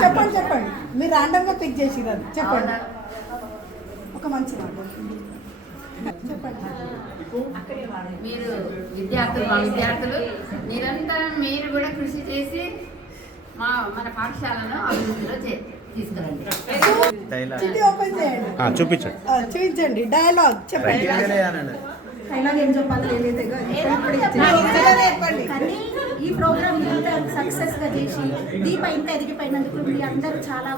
చెప్పండి చెప్పండి, మీరు రాండమ్ గా పిక్ చేసినారు. చెప్పండి ఒక మంచి మాట చెప్పండి. మీరు విద్యార్థులు నిరంతరం మీరు కూడా కృషి చేసి మన పాఠశాలను అభివృద్ధిలో తీసుకురండి. ఓపెన్ చేయండి, చూపించండి. డైలాగ్ చెప్పండి. డైలాగ్ ఏం చెప్పాలి కానీ ఈ ప్రోగ్రామ్ ఇంత సక్సెస్ గా చేసి దీప ఇంత ఎదిగిపోయినందుకు మీ అందరూ చాలా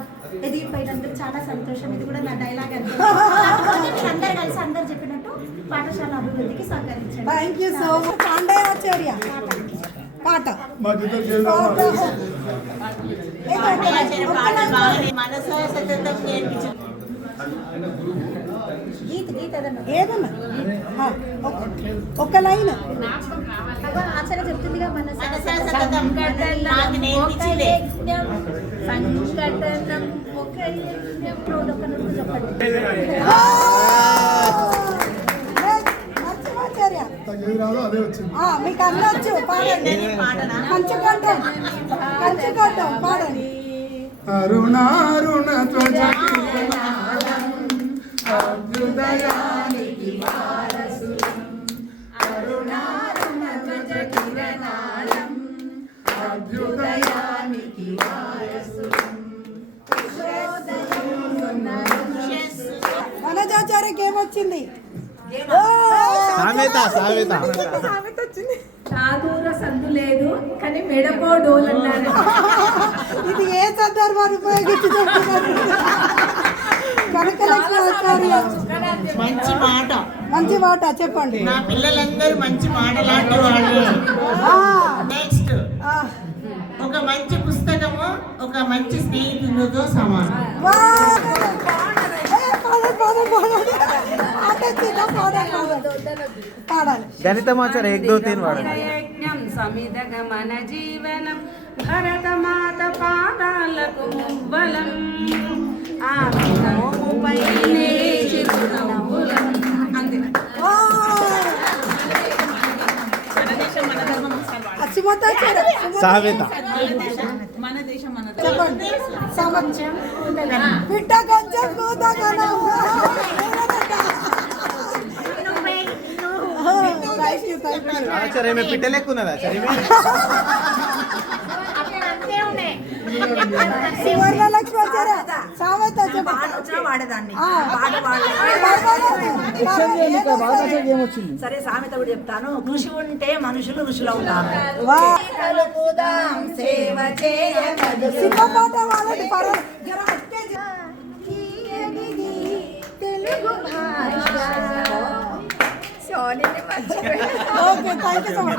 ఎదిగిపోయినందుకు చాలా సంతోషం. ఇది కూడా నా డైలాగ్ అంటే అందరు కలిసి అందరు చెప్పినట్టు పాఠశాల అభివృద్ధికి సహకరించండి. Thank you so much. Pandayacharya పాట ఏదన్నా ఒక లైన్ ఆచార్య చెప్తుందిగా మీకు అన్నొచ్చు పాడండి. కంచుకోవటం పాడండి. అరుణారుణ అభ్యుదయానికి వారసులం, అరుణారుణ ధ్వజ కిరణాలం, అభ్యుదయానికి వారసులం. మనోజాచార్యకి ఏమొచ్చింది? చాదూర సందు లేదు కానీ మెడకో డోల్ అన్నారు. ఇది ఏ సందర్భాన్ని ఉపయోగించి చెప్తున్నారు? మంచి మాట చెప్పండి. నా పిల్లలందరూ మంచి మాటలాంటి వాళ్ళు. నెక్స్ట్ ఒక మంచి పుస్తకము ఒక మంచి స్నేహితులతో సమానం. గణితమాచార 1 2 3 వాడండి. సమిదగమన జీవనం భరతమాత పాదాలకు మువ్వలం సావేత మన దేశం మన చెప్పండి. సమత్యం బిడ్డ కొంచెం కూతగనం. ఆచార్య పిట్టలేకున్నదా? సువర్ణలక్ష్మాచార్య సామెత వాడేదాన్ని సరే. సామెత కూడా చెప్తాను. కృషి ఉంటే మనుషులు ఋషులు అవుతారు. తెలుగు భాష. Okay, thank you so much.